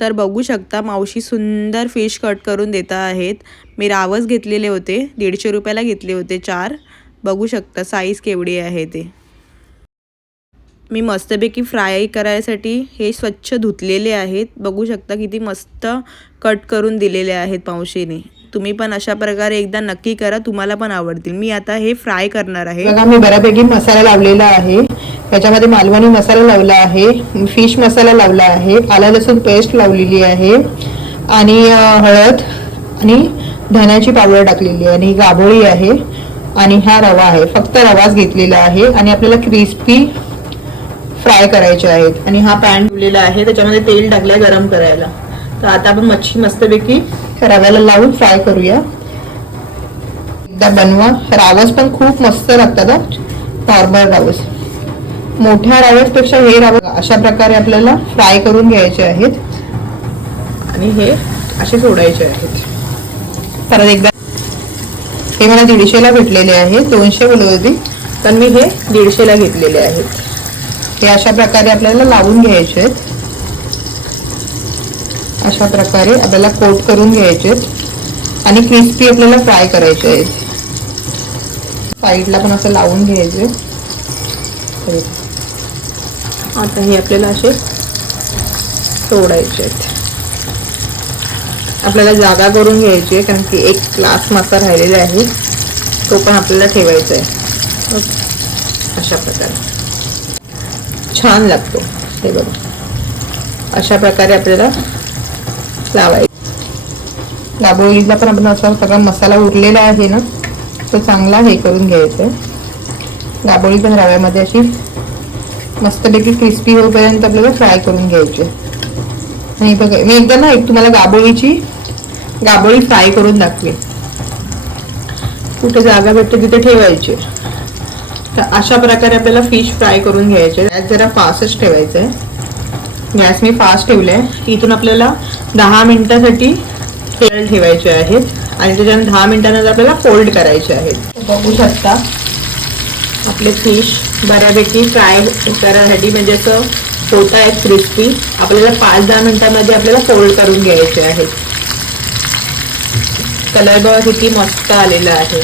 तर बघू शकता मावशी सुंदर फिश कट करून देता आहेत. मी रावस घेतलेले होते, 150 रुपयाला घेतले होते 4. बघू शकता साईज केवढी आहे ते. मी मस्तपैकी फ्राय करायसाठी हे स्वच्छ धुतलेले आहेत. बघू शकता किती मस्त कट करून दिलेले आहेत मावशीने. तुम्ही पण अशा प्रकारे एकदा नक्की करा, तुम्हाला पण आवडतील. मी आता हे फ्राय करणार आहे. बघा मी बऱ्यापैकी मसाला लावलेला आहे. त्याच्यामध्ये मालवणी मसाला लावला आहे, फिश मसाला लावला आहे, आलं लसूण पेस्ट लावलेली आहे आणि हळद आणि धण्याची पावडर टाकलेली आहे आणि गाभोळी आहे आणि हा रवा आहे. फक्त रवाच घेतलेला आहे आणि आपल्याला क्रिस्पी फ्राय करायचे आहेत. आणि हा पॅन ठेवलेला आहे, त्याच्यामध्ये तेल टाकलंय गरम करायला. तर आता आपण मच्छी मस्तपैकी रव्याला लावून फ्राय करूया. एकदा बनवा. रावस पण खूप मस्त लागतात. नॉर्मल रावस, मोठ्या रावसपेक्षा हे रावस अशा प्रकारे आपल्याला फ्राय करून घ्यायचे आहेत आणि हे असे सोडायचे आहेत. परत एकदा हे मला 150ला भेटलेले आहे, 200 बोलत होती पण मी हे 150ला घेतलेले आहेत. हे अशा प्रकारे आपल्याला लावून घ्यायचे आहेत. अशा प्रकारे आपल्याला कोट करून घ्यायचे आणि क्रिस्पी आपल्याला फ्राय करायचे आहेत. साईडला पण असं लावून घ्यायचे. आता हे आपल्याला असे सोडायचे आहेत. आपल्याला जागा करून घ्यायची आहे कारण की एक ग्लास मासा राहिलेला आहे, तो पण आपल्याला ठेवायचा आहे. अशा प्रकारे छान लागतो हे बघा. अशा प्रकारे आपल्याला लावायचं. गाभोळीला पण आपण असा सगळा मसाला उरलेला आहे ना, तो चांगला हे करून घ्यायचा आहे. गाभोळी पण रव्यामध्ये अशी मस्तपैकी क्रिस्पी होईपर्यंत आपल्याला फ्राय करून घ्यायची. नाही बघा मी एकदा ना तुम्हाला गाभोळी फ्राय करून दाखवे. कुठे जागा भेटते तिथे ठेवायची. तर अशा प्रकारे आपल्याला फिश फ्राय करून घ्यायचे. गॅस जरा फास्टच ठेवायचा आहे. गॅस मी फास्ट ठेवलाय. इथून आपल्याला 10 मिनिटासाठी ठेवायचे आहेत आणि त्याच्यानंतर 10 मिनिटांनंतर आपल्याला फोल्ड करायचे आहेत. बघू शकता आपले फिश बऱ्यापैकी फ्राय करायसाठी म्हणजे असं होत आहे क्रिस्पी. आपल्याला 5-10 मिनिटांमध्ये आपल्याला फोल्ड करून घ्यायचे आहेत. कलर बघा किती मस्त आलेला आहे.